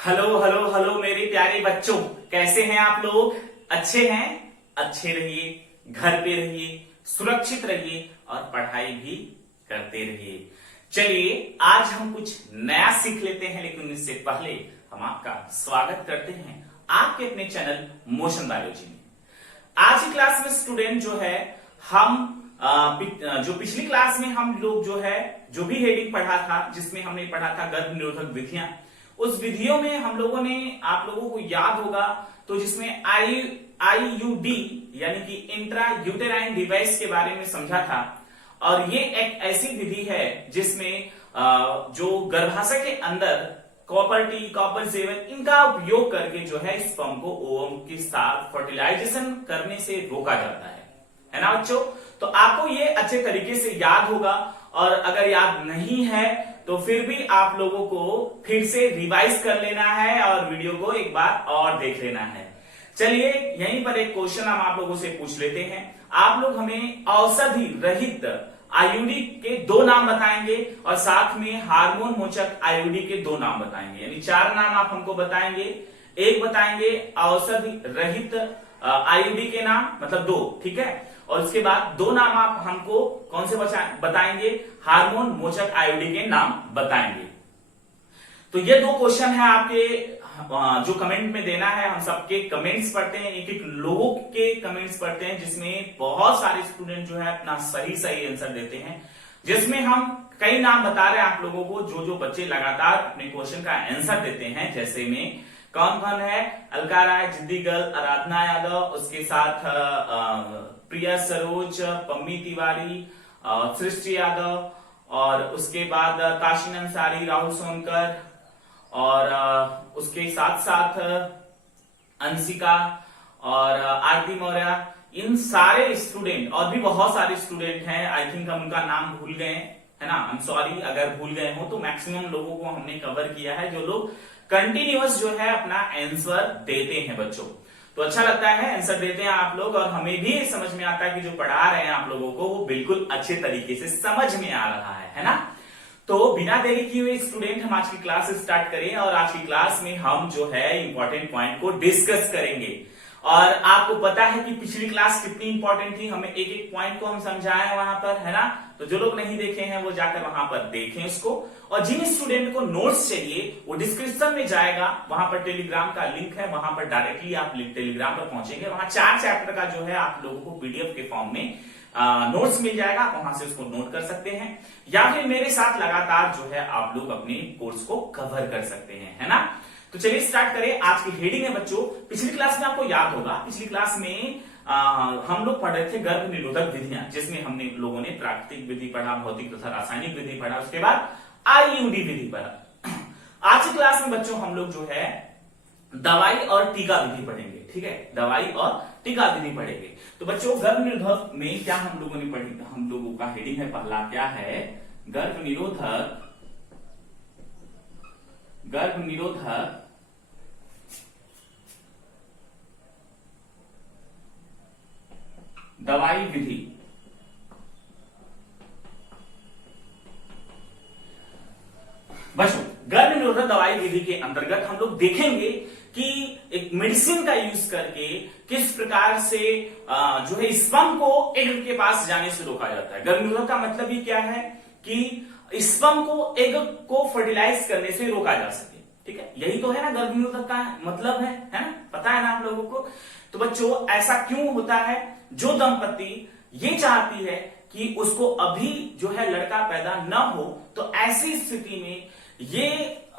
Hello hello hello मेरे प्यारे बच्चों, कैसे हैं आप लोग? अच्छे हैं? अच्छे रहिए, घर पे रहिए, सुरक्षित रहिए और पढ़ाई भी करते रहिए। चलिए आज हम कुछ नया सीख लेते हैं, लेकिन इससे पहले हम आपका स्वागत करते हैं आपके अपने चैनल मोशन बायोलॉजी में। आज की क्लास में स्टूडेंट जो है हम जो पिछली क्लास में हम लोग जो भी हेडिंग पढ़ा था, जिसमें हमने पढ़ा था गर्भ निरोधक विधियां, उस विधियों में हम लोगों ने आप लोगों को याद होगा तो जिसमें आईयूडी यानी कि इंट्रा यूटेराइन डिवाइस के बारे में समझा था। और ये एक ऐसी विधि है जिसमें जो गर्भाशय के अंदर कॉपर टी, कॉपर 7 इनका उपयोग करके जो है स्पर्म को ओवम के साथ फर्टिलाइजेशन करने से रोका जाता है ना बच्चों? तो आपको ये अच्छे तरीके से याद होगा, और अगर याद नहीं है तो फिर भी आप लोगों को फिर से रिवाइज कर लेना है और वीडियो को एक बार और देख लेना है। चलिए यहीं पर एक क्वेश्चन हम आप लोगों से पूछ लेते हैं। आप लोग हमें औषधि रहित आईयूडी के 2 नाम बताएंगे और साथ में हार्मोन मोचक आईयूडी के 2 नाम बताएंगे, यानी 4 नाम आप हमको बताएंगे। एक बताएंगे औषधि रहित आईयूडी के नाम, मतलब 2, ठीक है। और उसके बाद 2 नाम आप हमको कौन से बताएंगे? हार्मोन मोचक आईयूडी के नाम बताएंगे। तो ये 2 क्वेश्चन है आपके, जो कमेंट में देना है। हम सबके कमेंट्स पढ़ते हैं, एक एक लोगों के कमेंट्स पढ़ते हैं, जिसमें बहुत सारे स्टूडेंट जो है अपना सही आंसर देते हैं, जिसमें हम कई नाम बता रहे हैं आप लोगों को। जो बच्चे लगातार अपने क्वेश्चन का आंसर देते हैं, जैसे में कौन है? अलका राय, जिद्दी गर्ल, आराधना यादव, उसके साथ प्रिया सरोज, पम्मी तिवारी, सृष्टि यादव, और उसके बाद ताशीन अंसारी, राहुल सोनकर, और उसके साथ साथ अंशिका और आरती मौर्य। इन सारे स्टूडेंट और भी बहुत सारे स्टूडेंट हैं, आई थिंक हम उनका नाम भूल गए, है ना? आई एम सॉरी अगर भूल गए हो। तो मैक्सिमम लोगों को हमने कवर किया है, जो लोग कंटिन्यूअस जो है अपना आंसर देते हैं बच्चों। तो अच्छा लगता है, आंसर देते हैं आप लोग, और हमें भी समझ में आता है कि जो पढ़ा रहे हैं आप लोगों को वो बिल्कुल अच्छे तरीके से समझ में आ रहा है ना? तो बिना देरी किए हुए स्टूडेंट हम आज की क्लास स्टार्ट करें, और आज की क्लास में हम जो है इंपॉर्टेंट पॉइंट को डिस्कस करेंगे। और आपको पता है कि पिछली क्लास कितनी इंपॉर्टेंट थी, हमें एक एक पॉइंट को हम समझाए वहां पर, है ना? तो जो लोग नहीं देखे हैं वो जाकर वहां पर देखें उसको। और जिन स्टूडेंट को नोट्स चाहिए वो डिस्क्रिप्शन में जाएगा, वहां पर टेलीग्राम का लिंक है, वहां पर डायरेक्टली आप टेलीग्राम पर पहुंचेंगे। वहां 4 चैप्टर का जो है आप लोगों को पीडीएफ के फॉर्म में नोट्स मिल जाएगा, आप वहां से उसको नोट कर सकते हैं, या फिर मेरे साथ लगातार जो है आप लोग अपने कोर्स को कवर कर सकते हैं, है ना? तो चलिए स्टार्ट करें। आज की हेडिंग है बच्चों, पिछली क्लास में आपको याद होगा, पिछली क्लास में हम लोग पढ़ रहे थे गर्भ निरोधक विधियां, जिसमें हमने लोगों ने प्राकृतिक विधि पढ़ा, भौतिक तथा रासायनिक विधि पढ़ा, उसके बाद आईयूडी विधि पढ़ा। आज की क्लास में बच्चों हम लोग जो है दवाई और टीका विधि पढ़ेंगे, ठीक है? दवाई और टीका विधि पढ़ेंगे। तो बच्चों गर्भ निरोधक में क्या हम लोगों ने पढ़ी? हम लोगों का हेडिंग है पहला, क्या है? गर्भ निरोधक दवाई विधि। बच्चों गर्भ निरोधक दवाई विधि के अंतर्गत हम लोग देखेंगे कि एक मेडिसिन का यूज करके किस प्रकार से जो है स्पर्म को एग के पास जाने से रोका जाता है। गर्भ निरोधक का मतलब ही क्या है? कि स्पर्म को एग को फर्टिलाइज करने से रोका जा सके, ठीक है? यही तो है ना गर्भ निरोधक का मतलब, है ना? पता है ना आप लोगों को? तो बच्चों ऐसा क्यों होता है? जो दंपति ये चाहती है कि उसको अभी जो है लड़का पैदा न हो, तो ऐसी स्थिति में ये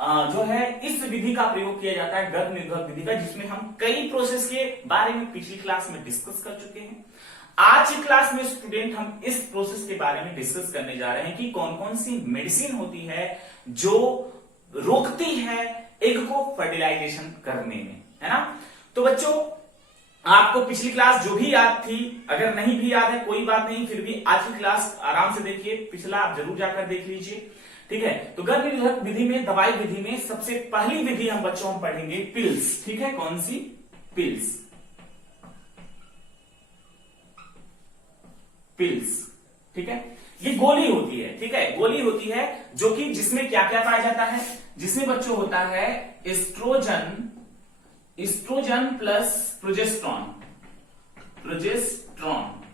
जो है इस विधि का प्रयोग किया जाता है, गर्भ निरोधक विधि का, जिसमें हम कई प्रोसेस के बारे में पिछली क्लास में डिस्कस कर चुके हैं। आज की क्लास में स्टूडेंट हम इस प्रोसेस के बारे में डिस्कस करने जा रहे हैं कि कौन कौन सी मेडिसिन होती है जो रोकती है एग को फर्टिलाइजेशन करने में, है ना? तो बच्चों आपको पिछली क्लास जो भी याद थी, अगर नहीं भी याद है कोई बात नहीं, फिर भी आज की क्लास आराम से देखिए, पिछला आप जरूर जाकर देख लीजिए, ठीक है? तो गर्भ निरोधक विधि में, दवाई विधि में सबसे पहली विधि हम बच्चों हम पढ़ेंगे पिल्स, ठीक है? कौन सी? पिल्स, ठीक है? ये गोली होती है, ठीक है, गोली होती है जो कि जिसमें क्या क्या पाया जाता है, जिसमें बच्चों होता है एस्ट्रोजन प्लस प्रोजेस्ट्रॉन,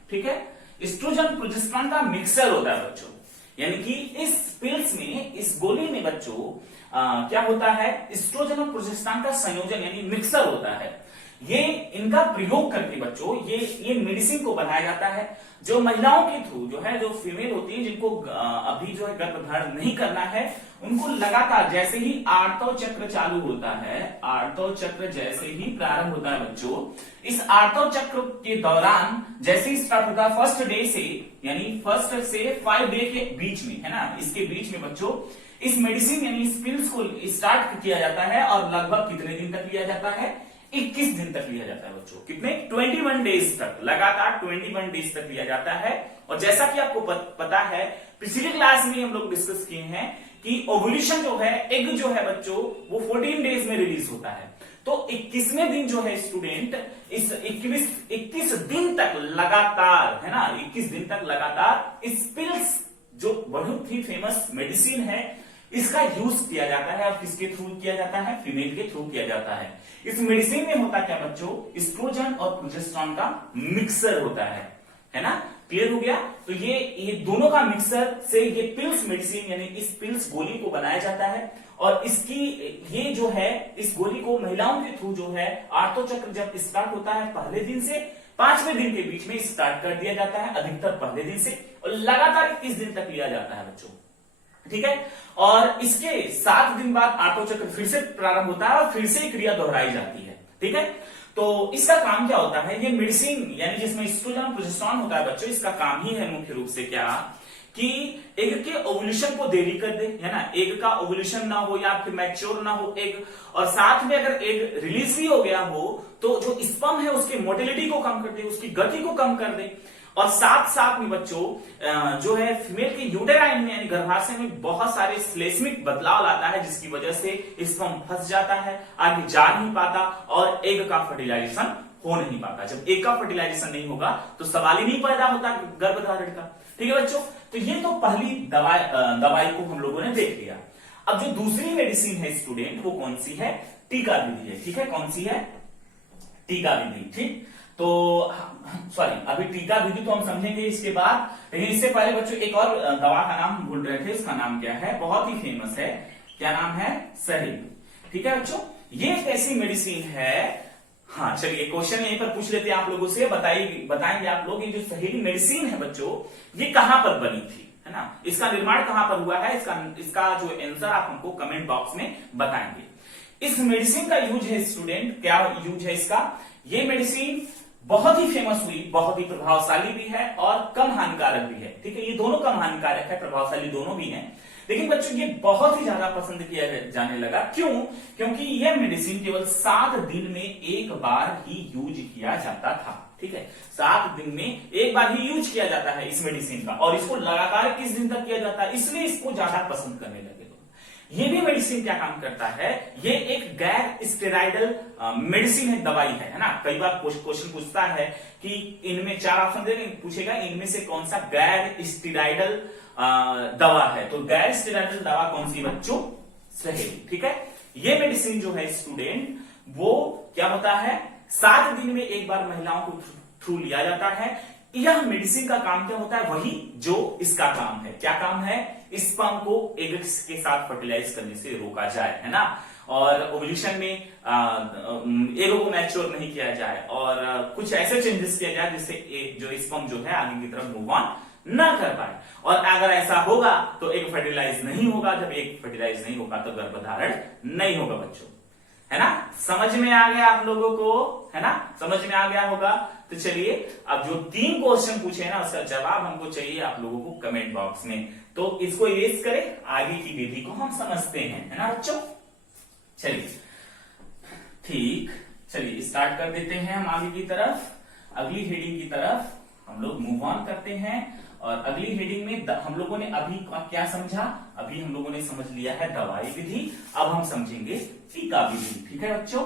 ठीक है, एस्ट्रोजन प्रोजेस्ट्रॉन का मिक्सर होता है बच्चों। यानी कि इस पिल्स में, इस गोली में बच्चों क्या होता है, एस्ट्रोजन और प्रोजेस्ट्रॉन का संयोजन यानी मिक्सर होता है। ये इनका प्रयोग करके बच्चों ये मेडिसिन को बनाया जाता है, जो महिलाओं के थ्रू जो है, जो फीमेल होती है जिनको अभी जो है गर्भधारण नहीं करना है, उनको लगातार जैसे ही आर्तव चक्र चालू होता है, आर्तव चक्र जैसे ही प्रारंभ होता है बच्चों, इस आर्तव चक्र के दौरान जैसे ही स्टार्ट होता है फर्स्ट डे से, यानी फर्स्ट से 5 डे के बीच में, है ना, इसके बीच में बच्चों इस मेडिसिन यानी इस पिल्स को स्टार्ट किया जाता है और लगभग कितने दिन तक लिया जाता है, 21 दिन तक लिया जाता है बच्चों। कितने? 21 डेज तक, लगातार 21 डेज तक लिया जाता है। और जैसा कि आपको पता है, पिछली क्लास में हम लोग डिस्कस किए हैं कि ओवुलेशन जो है, एग जो है बच्चों, वो 14 डेज में रिलीज होता है। तो 21वें दिन जो है स्टूडेंट, इस 21 दिन तक लगातार, है ना, 21 दिन तक लगातार इस पिल्स जो बहुत ही फेमस मेडिसिन है, इसका यूज किया जाता है। और किसके थ्रू किया जाता है? फीमेल के थ्रू किया जाता है। इस मेडिसिन में होता क्या बच्चों? एस्ट्रोजन और प्रोजेस्टेरोन का मिक्सर होता है ना? क्लियर हो गया? तो ये दोनों का मिक्सर से ये पिल्स मेडिसिन यानी इस पिल्स गोली को बनाया जाता है। और इसकी ये जो है, इस गोली को महिलाओं के थ्रू जो है, आर्तव चक्र जब स्टार्ट होता है पहले दिन से 5वें दिन के बीच में स्टार्ट कर दिया जाता है, अधिकतर पहले दिन से, और लगातार 21 दिन तक लिया जाता है बच्चों। ठीक है। और इसके 7 दिन बाद आर्तव चक्र फिर से प्रारंभ होता है और फिर से क्रिया दोहराई जाती है। ठीक है। तो इसका काम क्या होता है? ये मेडिसिन यानी जिसमें एस्ट्रोजन प्रोजेस्टेरोन होता है बच्चों, इसका काम ही है मुख्य रूप से क्या, कि एग के ओवुलेशन को देरी कर दे, है ना, एग का ओवुलेशन ना हो या फिर मैच्योर ना हो एग, और साथ में अगर एग रिलीज भी हो गया हो तो जो स्पर्म है उसकी मोटिलिटी को कम कर दे, उसकी गति को कम कर दे। और साथ साथ में बच्चों जो है फीमेल के यूटेराइन में यानी गर्भाशय में बहुत सारे श्लेष्मिक बदलाव लाता है, जिसकी वजह से स्पर्म फंस जाता है, आगे जा नहीं पाता और एग का फर्टिलाइजेशन हो नहीं पाता। जब एग का फर्टिलाइजेशन नहीं होगा तो सवाल ही नहीं पैदा होता गर्भधारण का। ठीक है बच्चों, तो ये तो पहली दवाई को हम लोगों ने देख लिया। अब जो दूसरी मेडिसिन है स्टूडेंट, वो कौन सी है? टीका विधि है। ठीक है, कौन सी है? टीका विधि। ठीक, तो सॉरी, अभी टीका विधि तो हम समझेंगे इसके बाद, लेकिन इससे पहले बच्चों एक और दवा का नाम भूल रहे थे, उसका नाम क्या है? बहुत ही फेमस है, क्या नाम है? सहेली। ठीक है बच्चों, ये एक ऐसी मेडिसिन है, हाँ चलिए क्वेश्चन यहीं पर पूछ लेते हैं आप लोगों से, बताएंगे आप लोग, ये जो सहेली मेडिसिन है बच्चों, ये कहां पर बनी थी, है ना, इसका निर्माण कहां पर हुआ है, इसका जो आंसर आप हमको कमेंट बॉक्स में बताएंगे। इस मेडिसिन का यूज है स्टूडेंट, क्या यूज है इसका? ये मेडिसिन बहुत ही फेमस हुई, बहुत ही प्रभावशाली भी है और कम हानिकारक भी है। ठीक है, ये दोनों कम हानिकारक है, प्रभावशाली दोनों भी हैं, लेकिन बच्चों ये बहुत ही ज्यादा पसंद किया जाने लगा। क्यों? क्योंकि यह मेडिसिन केवल 7 दिन में एक बार ही यूज किया जाता था। ठीक है, 7 दिन में एक बार ही यूज किया जाता है इस मेडिसिन का, और इसको लगातार किस दिन तक किया जाता है, इसलिए इसको ज्यादा पसंद करने लगे। ये भी मेडिसिन क्या काम करता है? ये एक गैर स्टेरॉइडल मेडिसिन है, दवाई है ना। कई बार क्वेश्चन पूछता है कि इनमें 4 ऑप्शन दे, पूछेगा इनमें से कौन सा गैर स्टेरॉइडल दवा है, तो गैर स्टेरॉइडल दवा कौन सी बच्चों? सहेली। ठीक है, ये मेडिसिन जो है स्टूडेंट, वो क्या होता है? 7 दिन में एक बार महिलाओं को थ्रू लिया जाता है। यह मेडिसिन का काम क्या होता है? वही जो इसका काम है। क्या काम है? स्पर्म को एग के साथ फर्टिलाइज करने से रोका जाए, है ना, और ओवुलेशन में एगो को मैच्योर नहीं किया जाए, और कुछ ऐसे चेंजेस किया जाए जिससे जो स्पर्म जो है आगे की तरफ मूव ऑन ना कर पाए। और अगर ऐसा होगा तो एग फर्टिलाइज नहीं होगा, जब एग फर्टिलाइज नहीं होगा तो गर्भधारण नहीं होगा बच्चों, है ना। समझ में आ गया आप लोगों को, है ना, समझ में आ गया होगा। तो चलिए, अब जो 3 क्वेश्चन पूछे हैं ना, उसका जवाब हमको चाहिए आप लोगों को कमेंट बॉक्स में, तो इसको इरेज करें, आगे की विधि को हम समझते हैं, है ना बच्चों। चलिए ठीक, चलिए स्टार्ट कर देते हैं हम आगे की तरफ, अगली हेडिंग की तरफ हम लोग मूव ऑन करते हैं। और अगली हेडिंग में हम लोगों ने अभी क्या समझा? अभी हम लोगों ने समझ लिया है दवाई विधि, अब हम समझेंगे टीका विधि। ठीक है बच्चों,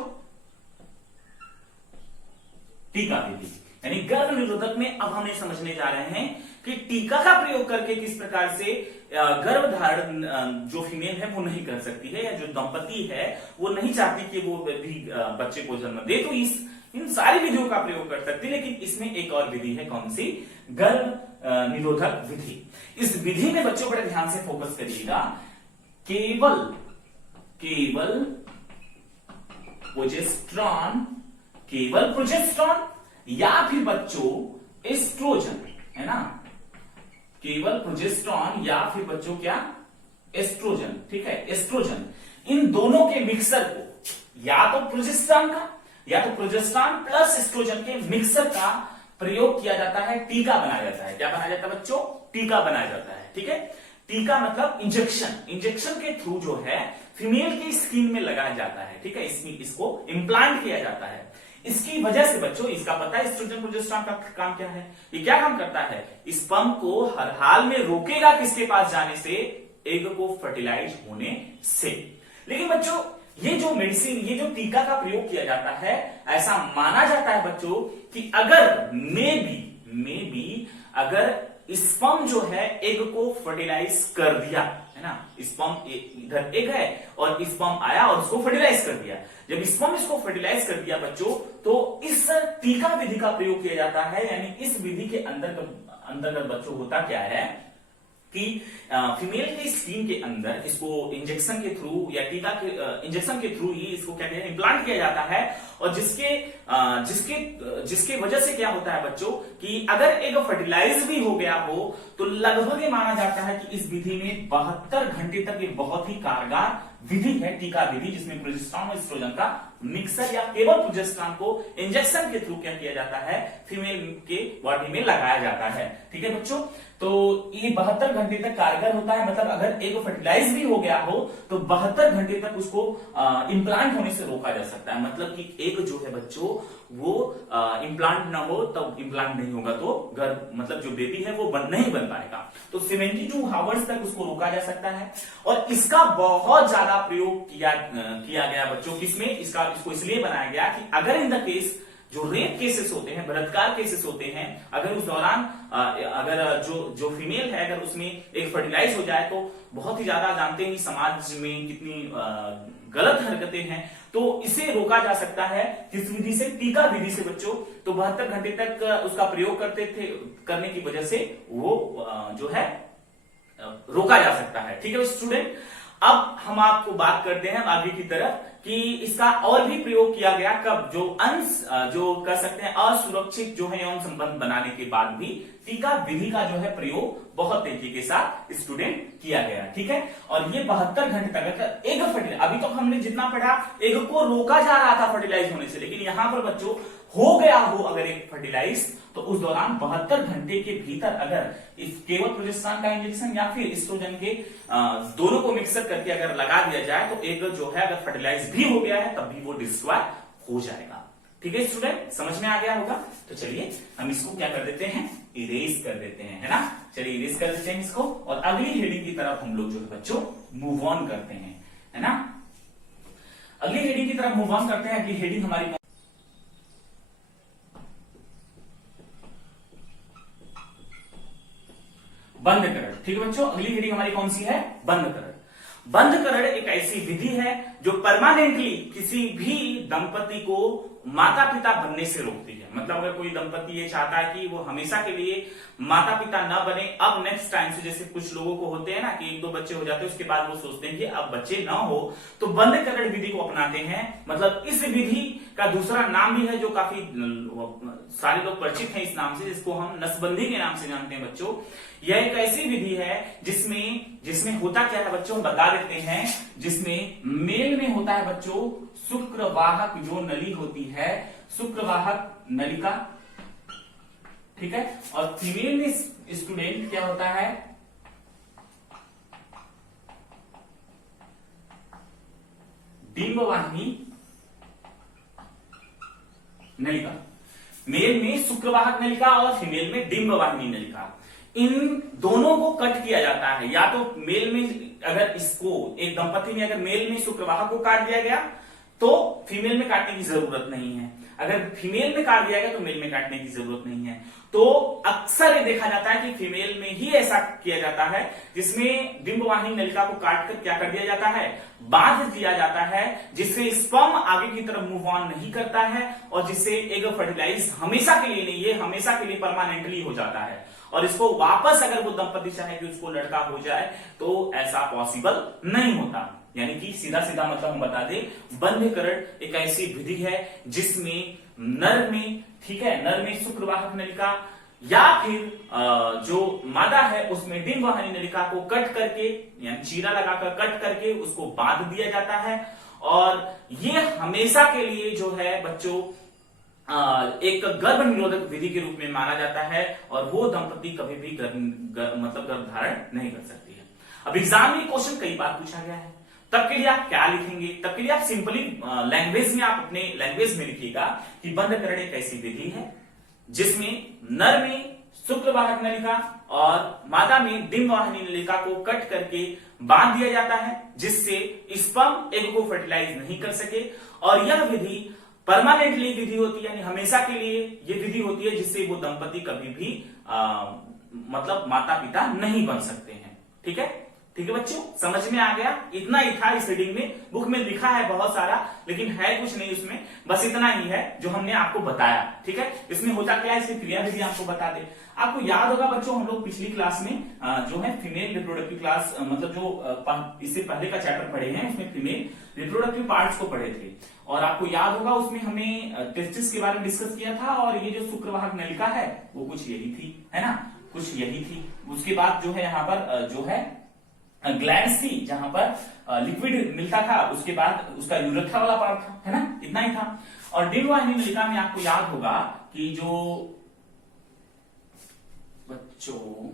टीका विधि यानी गर्भ निरोधक में अब हम समझने जा रहे हैं कि टीका का प्रयोग करके किस प्रकार से गर्भधारण जो फीमेल है वो नहीं कर सकती है, या जो दंपति है वो नहीं चाहती कि वो भी बच्चे को जन्म दे, तो इन सारी विधियों का प्रयोग कर सकती है। लेकिन इसमें एक और विधि है, कौन सी? गर्भ निरोधक विधि। इस विधि में बच्चों बड़े ध्यान से फोकस करिएगा, केवल प्रोजेस्टेरॉन या फिर बच्चों एस्ट्रोजन, है ना, केवल प्रोजेस्टेरॉन या फिर बच्चों क्या? एस्ट्रोजन, ठीक है, एस्ट्रोजन, इन दोनों के मिक्सर को या तो प्रोजेस्टेरॉन प्लस एस्ट्रोजन के मिक्सर का प्रयोग किया जाता है, टीका बनाया जाता है। क्या बनाया जाता है बच्चों? टीका बनाया जाता है, ठीक है। टीका मतलब इंजेक्शन के थ्रू जो है फीमेल की स्किन में लगाया जाता है, ठीक है, इसको इम्प्लांट किया जाता है। इसकी वजह से बच्चों, इसका पता है एस्ट्रोजन प्रोजेस्टेरॉन का काम क्या है? ये क्या काम करता है? स्पर्म को हर हाल में रोकेगा किसके पास जाने से? एग को फर्टिलाइज होने से। लेकिन बच्चों ये जो मेडिसिन, ये जो टीका का प्रयोग किया जाता है, ऐसा माना जाता है बच्चों कि अगर मे बी अगर स्पर्म जो है एग को फर्टिलाइज कर दिया, है ना, स्पर्म इधर एग है और स्पर्म आया और उसको फर्टिलाइज कर दिया। जब स्पर्म इसको फर्टिलाइज कर दिया बच्चों, तो इस टीका विधि का प्रयोग किया जाता है। यानी इस विधि के अंतर्गत बच्चों होता क्या है कि फीमेल के स्किन के अंदर इसको इंजेक्शन के थ्रू या टीका के इंजेक्शन के थ्रू ही इसको क्या कहते हैं? इम्प्लांट किया जाता है। और जिसके वजह से क्या होता है बच्चों कि अगर एग फर्टिलाइज भी हो गया हो तो लगभग ये माना जाता है कि इस विधि में 72 घंटे तक ये बहुत ही कारगर विधि है, टीका विधि, जिसमें प्रोजेस्टेरॉन और एस्ट्रोजन का मिक्सर या केवल प्रोजेस्टेरॉन को इंजेक्शन के थ्रू क्या किया जाता है? फीमेल के बॉडी में लगाया जाता है, ठीक है बच्चों। तो ये 72 घंटे तक कारगर होता है। मतलब अगर एग फर्टिलाइज भी हो गया हो तो 72 घंटे तक उसको इम्प्लांट होने से रोका जा सकता है। मतलब कि एग जो है बच्चों वो इम्प्लांट ना हो तब इम्प्लांट नहीं होगा तो गर्भ मतलब जो बेबी है वो नहीं बन पाएगा। तो 72 आवर्स तक उसको रोका जा सकता है। और इसका बहुत ज्यादा प्रयोग किया गया बच्चों, किसमें? इसको इसलिए बनाया गया कि अगर इन द केस जो रेप केसेस होते हैं, बलात्कार केसेस होते हैं, अगर उस दौरान अगर जो फीमेल है अगर उसमें एक फर्टिलाइज हो जाए तो बहुत ही ज्यादा, जानते हैं समाज में कितनी गलत हरकतें हैं, तो इसे रोका जा सकता है किस विधि से? टीका विधि से बच्चों। तो 72 घंटे तक उसका प्रयोग करने की वजह से वो जो है रोका जा सकता है, ठीक है स्टूडेंट। अब हम आपको बात करते हैं आगे की तरफ कि इसका और भी प्रयोग किया गया कब? जो कर सकते हैं असुरक्षित जो है यौन संबंध बनाने के बाद भी टीका विधि का जो है प्रयोग बहुत तेजी के साथ स्टूडेंट किया गया, ठीक है। और ये 72 घंटे तक एग फर्टिलाइज, अभी तो हमने जितना पढ़ा एग को रोका जा रहा था फर्टिलाइज होने से, लेकिन यहां पर बच्चों हो गया हो अगर एक फर्टिलाइज तो उस दौरान 72 घंटे के भीतर अगर इस केवल प्रोजेस्टेरॉन का इंजेक्शन या फिर एस्ट्रोजन के दोनों को मिक्सर करके अगर लगा दिया जाए तो एग जो है अगर फर्टिलाइज भी हो गया है तब भी वो डिस्ट्रॉय हो जाएगा, ठीक है स्टूडेंट, समझ में आ गया होगा। तो चलिए हम इसको क्या कर देते हैं? इरेज कर देते हैं, है ना। चलिए इरेज कर देते हैं इसको और अगली हेडिंग की तरफ हम लोग जो है बच्चों मूव ऑन करते हैं, है ना। अगली हेडिंग की तरफ मूव ऑन करते हैं। अगली हेडिंग हमारी बंधकरण, ठीक है बच्चों। अगली हेडिंग हमारी कौन सी है? बंधकरण। बंधकरण एक ऐसी विधि है जो परमानेंटली किसी भी दंपति को माता पिता बनने से रोकती है। मतलब अगर कोई दंपति ये चाहता है कि वो हमेशा के लिए माता पिता न बने, अब नेक्स्ट टाइम से, जैसे कुछ लोगों को होते हैं ना कि 1-2 बच्चे हो जाते हैं उसके बाद वो सोचते हैं कि अब बच्चे ना हो, तो बंधकरण विधि को अपनाते हैं। मतलब इस विधि का दूसरा नाम भी है जो काफी सारे लोग परिचित हैं इस नाम से, जिसको हम नसबंदी के नाम से जानते हैं बच्चों। यह एक ऐसी विधि है जिसमें होता क्या है बच्चों, हम बता देते हैं। जिसमें मेल में होता है बच्चों शुक्रवाहक जो नली होती है, शुक्रवाहक नलिका, ठीक है। और फीमेल में स्टूडेंट क्या होता है? डिंबवाहिनी नलिका। मेल में शुक्रवाहक नलिका और फीमेल में डिंबवाहिनी नलिका। इन दोनों को कट किया जाता है। या तो मेल में अगर इसको एक दंपति में अगर मेल में शुक्रवाहक को काट दिया गया, तो फीमेल में काटने की जरूरत नहीं है। अगर फीमेल में काट दिया गया तो मेल में काटने की जरूरत नहीं है। तो अक्सर ये देखा जाता है कि फीमेल में ही ऐसा किया जाता है, जिसमें डिंबवाहिनी नलिका को काटकर क्या कर दिया जाता है, बांध दिया जाता है, जिससे स्पर्म आगे की तरफ मूव ऑन नहीं करता है और जिससे एग फर्टिलाइज हमेशा के लिए नहीं, ये हमेशा के लिए परमानेंटली हो जाता है। और इसको वापस अगर वो दंपति चाहे कि उसको लड़का हो जाए तो ऐसा पॉसिबल नहीं होता। यानी कि सीधा सीधा मतलब हम बता दें, बंध्यकरण एक ऐसी विधि है जिसमें नर में, ठीक है, नर में शुक्रवाहक नलिका या फिर जो मादा है उसमें डिंबवाहिनी नलिका को कट करके यानी चीरा लगाकर कट करके उसको बांध दिया जाता है। और ये हमेशा के लिए जो है बच्चों एक गर्भ निरोधक विधि के रूप में माना जाता है और वो दंपति कभी भी मतलब गर्भ धारण नहीं कर सकती है। अब एग्जाम में क्वेश्चन कई बार पूछा गया है, तब के लिए आप क्या लिखेंगे? तब के लिए आप सिंपली लैंग्वेज में, आप अपने लैंग्वेज में लिखिएगा कि बंध्यकरण एक ऐसी विधि है जिसमें नर में शुक्रवाहक नलिका और मादा में डिंबवाहिनी नलिका को कट करके बांध दिया जाता है, जिससे स्पर्म एग को फर्टिलाइज नहीं कर सके। और यह विधि परमानेंटली विधि होती है, यानी हमेशा के लिए यह विधि होती है, जिससे वो दंपति कभी भी मतलब माता पिता नहीं बन सकते हैं। ठीक है, ठीक है बच्चों, समझ में आ गया? इतना ही था इस रीडिंग में। बुक में लिखा है बहुत सारा, लेकिन है कुछ नहीं उसमें, बस इतना ही है जो हमने आपको बताया। ठीक है, इसमें होता क्या है, इसकी क्रिया विधि आपको बता दे। आपको याद होगा बच्चों, हम लोग पिछली क्लास में जो है फीमेल रिप्रोडक्टिव क्लास मतलब जो इससे पहले का चैप्टर पढ़े हैं उसमें फीमेल रिप्रोडक्टिव पार्ट्स को पढ़े थे। और आपको याद होगा उसमें हमने टेस्टिस के बारे में डिस्कस किया था और ये जो शुक्रवाहक नलिका है वो कुछ यही थी, है ना, कुछ यही थी। उसके बाद जो है यहाँ पर जो है ग्लैंड्स थी जहां पर लिक्विड मिलता था, उसके बाद उसका यूरेथ्रा वाला पार्ट था, है ना, इतना ही था। और डिंबवाहिनी नलिका में आपको याद होगा कि जो बच्चों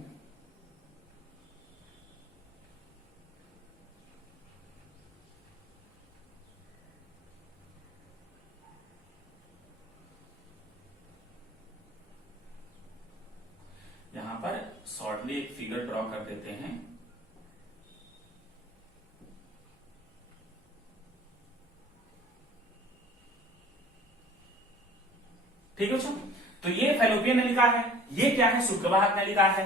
यहां पर शॉर्टली एक फिगर ड्रॉ कर देते हैं। ठीक है बच्चों, तो ये फैलोपियन नलिका है, ये क्या है, शुक्रवाहक नलिका है।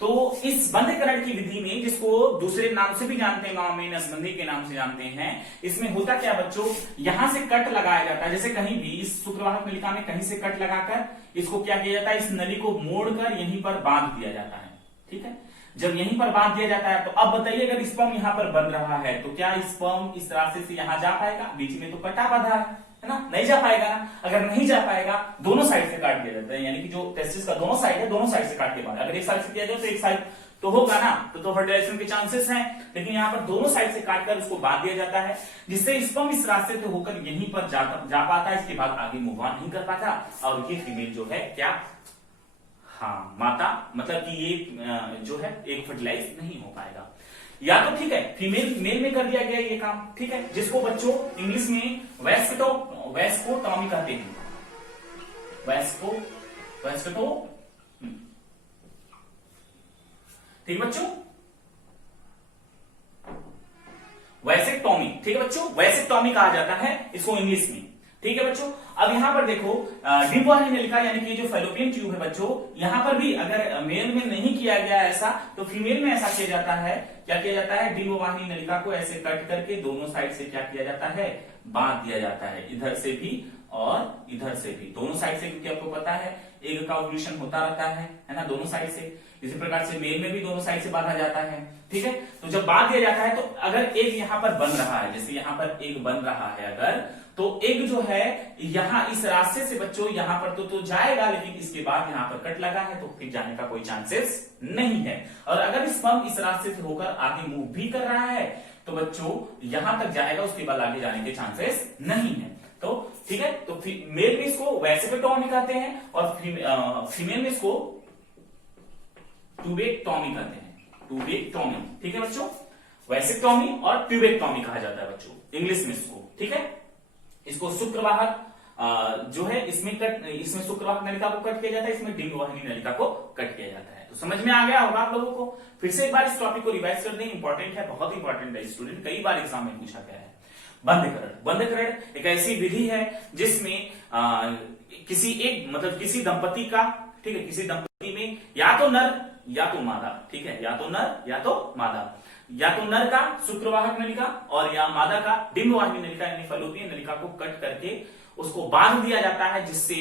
तो इस बंध्यकरण की विधि में, जिसको दूसरे नाम से भी जानते हैं, गांव में नसबंदी के नाम से जानते हैं, इसमें होता क्या बच्चों, यहां से कट लगाया जाता है। जैसे कहीं भी इस शुक्रवाहक नलिका में कहीं से कट लगाकर इसको क्या किया जाता है, इस नली को मोड़कर यहीं पर बांध दिया जाता है। ठीक है, जब यहीं पर बांध दिया जाता है तो अब बताइए, अगर स्पर्म यहां पर बन रहा है तो क्या स्पर्म इस रास्ते से यहां जा पाएगा? बीच में तो कटा बांधा है ना, नहीं जा पाएगा ना। अगर नहीं जा पाएगा, दोनों साइड से काट दिया जाता है, यानी कि जो टेस्टिस का दोनों साइड है, दोनों साइड से काट के बाद, अगर एक साइड से किया जाए तो एक साइड तो होगा ना, तो फर्टिलाइजेशन के चांसेस हैं। लेकिन यहाँ पर दोनों साइड से काटकर उसको बांध दिया जाता है, जिससे स्पर्म इस रास्ते से होकर यहीं पर जा पाता है, इसके बाद आगे मूव ऑन नहीं कर पाता। और ये फीमेल जो है क्या, हाँ, माता, मतलब कि ये जो है एक फर्टिलाइज नहीं हो पाएगा। या तो ठीक है, फीमेल मेल में कर दिया गया ये काम, ठीक है, जिसको बच्चों इंग्लिश में वेस्कोटॉमी कहते हैं। वेस्कोटो, ठीक है बच्चों, वैसेक्टॉमी, ठीक है बच्चों, वैसेक्टॉमी कहा जाता है इसको इंग्लिश में। ठीक है बच्चों, अब यहां पर देखो डिंबवाहिनी नलिका यानी कि जो फैलोपियन ट्यूब है बच्चों, यहां पर भी अगर मेल में नहीं किया गया ऐसा, तो फीमेल में ऐसा किया जाता है। क्या किया जाता है, डिंबवाहिनी नलिका को ऐसे कट करके दोनों साइड से क्या किया जाता है, बांध दिया जाता है, इधर से भी और इधर से भी, दोनों साइड से, क्योंकि आपको पता है एग का ओव्यूलेशन होता रहता है ना, दोनों साइड से। इसी प्रकार से मेल में भी दोनों साइड से बांधा जाता है। ठीक है, तो जब बांध दिया जाता है तो अगर एग यहाँ पर बन रहा है, जैसे यहाँ पर एग बन रहा है अगर, तो एग जो है यहाँ इस रास्ते से बच्चों यहाँ पर तो जाएगा, लेकिन इसके बाद यहाँ पर कट लगा है तो फिर जाने का कोई चांसेस नहीं है। और अगर स्पर्म इस रास्ते से होकर आगे मूव भी कर रहा है तो बच्चों यहां तक जाएगा, उसके बाद आगे जाने के चांसेस नहीं है। तो ठीक है, तो मेल में इसको वेस्कोटॉमी कहते हैं और फीमेल में इसको ट्यूबेक्टॉमी कहते हैं, ट्यूबेक्टॉमी। ठीक है बच्चों, वेस्कोटॉमी और ट्यूबेक्टॉमी कहा जाता है बच्चों इंग्लिश में इसको। ठीक है, इसको शुक्रवाहक जो है इसमें शुक्रवाहक नलिका को कट किया जाता है, इसमें डिंबवाहिनी नलिका को कट किया जाता है। तो समझ में आ गया होगा आप लोगों को। फिर से एक बार इस टॉपिक को रिवाइज कर दें, इंपॉर्टेंट है, बहुत इंपॉर्टेंट है स्टूडेंट, कई बार एग्जाम में पूछा गया है। बंधकरण एक ऐसी विधि है जिसमें किसी एक मतलब किसी दंपति का, ठीक है, किसी दंपति में या तो नर या तो मादा, ठीक है, या तो नर या तो मादा, या तो नर का शुक्रवाहक नलिका और या मादा का डिंबवाहिनी नलिका यानी फलोपियन नलिका को कट करके उसको बांध दिया जाता है, जिससे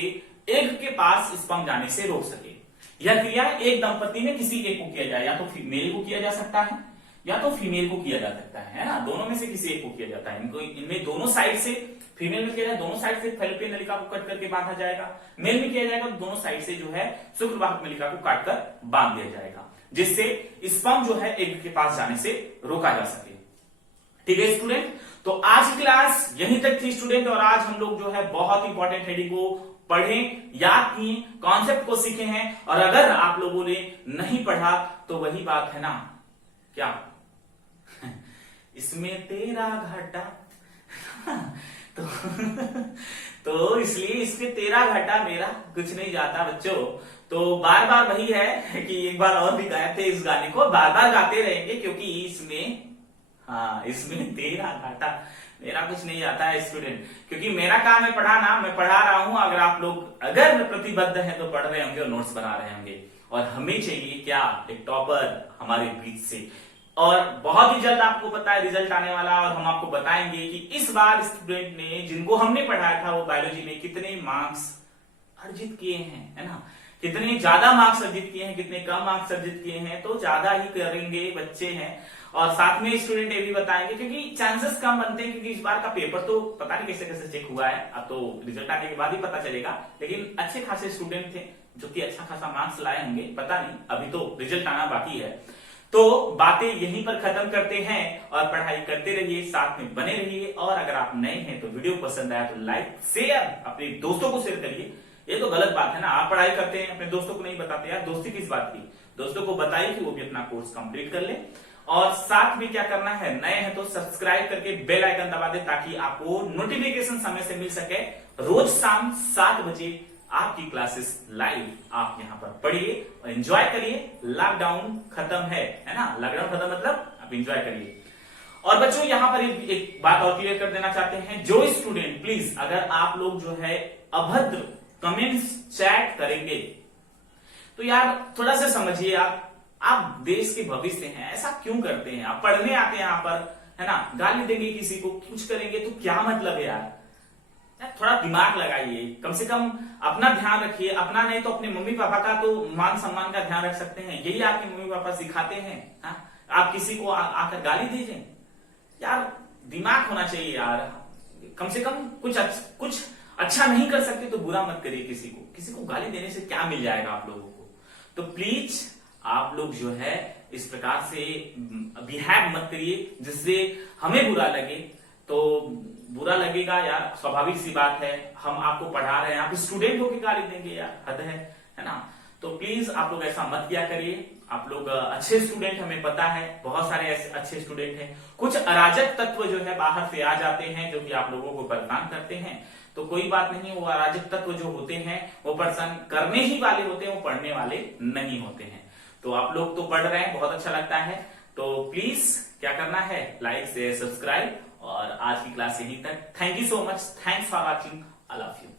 एग के पास स्पर्म जाने से रोक सके। यह क्रिया एक दंपति में किसी एक को किया जाए, या तो मेल को किया जा सकता है या तो फीमेल को किया जा सकता है ना, दोनों में से किसी एक को किया जाता है। इनमें दोनों साइड से, फीमेल में किया जाए दोनों साइड से फैलोपियन नलिका को कट करके बांधा जाएगा, मेल में किया जाएगा तो दोनों साइड से जो है शुक्रवाहक नलिका को काट कर बांध दिया जाएगा, जिससे स्पर्म जो है एग के पास जाने से रोका जा सके। ठीक है स्टूडेंट, तो आज की क्लास यहीं तक थी स्टूडेंट, और आज हम लोग जो है बहुत इंपॉर्टेंट हेडिंग को पढ़े, याद किए, कॉन्सेप्ट को सीखे हैं। और अगर आप लोगों ने नहीं पढ़ा तो वही बात है ना, क्या इसमें तेरा घाटा तो इसलिए इसमें तेरा घाटा मेरा कुछ नहीं जाता बच्चों। तो बार बार वही है कि एक बार और भी गाए थे, इस गाने को बार बार गाते रहेंगे, क्योंकि इसमें इसमें तेरा घाटा मेरा कुछ नहीं आता है स्टूडेंट, क्योंकि मेरा काम है पढ़ाना, मैं पढ़ा रहा हूं। अगर आप लोग अगर प्रतिबद्ध हैं तो पढ़ रहे होंगे और नोट्स बना रहे होंगे, और हमें चाहिए क्या, एक टॉपर हमारे बीच से। और बहुत ही जल्द आपको पता है रिजल्ट आने वाला, और हम आपको बताएंगे कि इस बार स्टूडेंट ने जिनको हमने पढ़ाया था वो बायोलॉजी में कितने मार्क्स अर्जित किए हैं, है ना, कितने ज्यादा मार्क्स अर्जित किए हैं, कितने कम मार्क्स अर्जित किए हैं, तो ज्यादा ही करेंगे बच्चे हैं। और साथ में स्टूडेंट ये भी बताएंगे, क्योंकि चांसेस कम बनते हैं, क्योंकि इस बार का पेपर तो पता नहीं कैसे कैसे चेक हुआ है, अब तो रिजल्ट आने के बाद ही पता चलेगा। लेकिन अच्छे खासे स्टूडेंट थे जो कि अच्छा खासा मार्क्स लाए होंगे, पता नहीं, अभी तो रिजल्ट आना बाकी है। तो बातें यहीं पर खत्म करते हैं, और पढ़ाई करते रहिए, साथ में बने रहिए। और अगर आप नए हैं तो वीडियो पसंद आया तो लाइक शेयर अपने दोस्तों को शेयर करिए। ये तो गलत बात है ना, आप पढ़ाई करते हैं अपने दोस्तों को नहीं बताते, यार दोस्ती किस बात की, दोस्तों को बताइए कि वो भी अपना कोर्स कंप्लीट कर ले। और साथ में क्या करना है, नए हैं तो सब्सक्राइब करके बेल आइकन दबा दे, ताकि आपको नोटिफिकेशन समय से मिल सके। रोज शाम 7 बजे आपकी क्लासेस लाइव आप यहाँ पर पढ़िए और एंजॉय करिए। लॉकडाउन खत्म है ना, लॉकडाउन खत्म मतलब आप एंजॉय करिए। और बच्चों यहाँ पर एक बात और क्लियर कर देना चाहते हैं, जो स्टूडेंट प्लीज अगर आप लोग जो है अभद्र कमेंट्स चैट करेंगे तो यार थोड़ा सा समझिए, आप देश के भविष्य हैं, ऐसा क्यों करते हैं? आप पढ़ने आते हैं यहाँ पर, है ना, गाली देंगे किसी को, कुछ करेंगे तो क्या मतलब है यार? थोड़ा दिमाग लगाइए, कम से कम अपना ध्यान रखिए, अपना नहीं तो अपने मम्मी पापा का तो मान सम्मान का ध्यान रख सकते हैं, यही आपके मम्मी पापा सिखाते हैं। आप किसी को आकर गाली दीजिए यार, दिमाग होना चाहिए यार, कम से कम कुछ अच्छा नहीं कर सकते तो बुरा मत करिए किसी को गाली देने से क्या मिल जाएगा आप लोगों को। तो प्लीज आप लोग जो है इस प्रकार से बिहेव मत करिए जिससे हमें बुरा लगे। तो बुरा लगेगा यार, स्वाभाविक सी बात है, हम आपको पढ़ा रहे हैं, आप स्टूडेंट होकर गाली देंगे यार, हद है ना। तो प्लीज आप लोग ऐसा मत किया करिए। आप लोग अच्छे स्टूडेंट, हमें पता है बहुत सारे ऐसे अच्छे स्टूडेंट हैं, कुछ अराजक तत्व जो है बाहर से आ जाते हैं जो कि आप लोगों को परेशान करते हैं। तो कोई बात नहीं, वो अराजक तत्व जो होते हैं वो परेशान करने ही वाले होते हैं, वो पढ़ने वाले नहीं होते हैं। तो आप लोग तो पढ़ रहे हैं, बहुत अच्छा लगता है। तो प्लीज क्या करना है, लाइक शेयर सब्सक्राइब। और आज की क्लास यहीं तक। Thank you so much, thanks for watching, I love you.